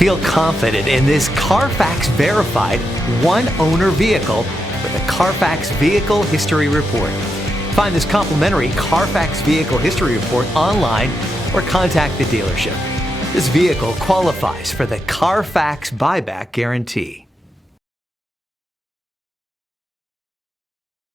Feel confident in this Carfax verified one-owner vehicle with a Carfax Vehicle History Report. Find this complimentary Carfax Vehicle History Report online or contact the dealership. This vehicle qualifies for the Carfax Buyback Guarantee.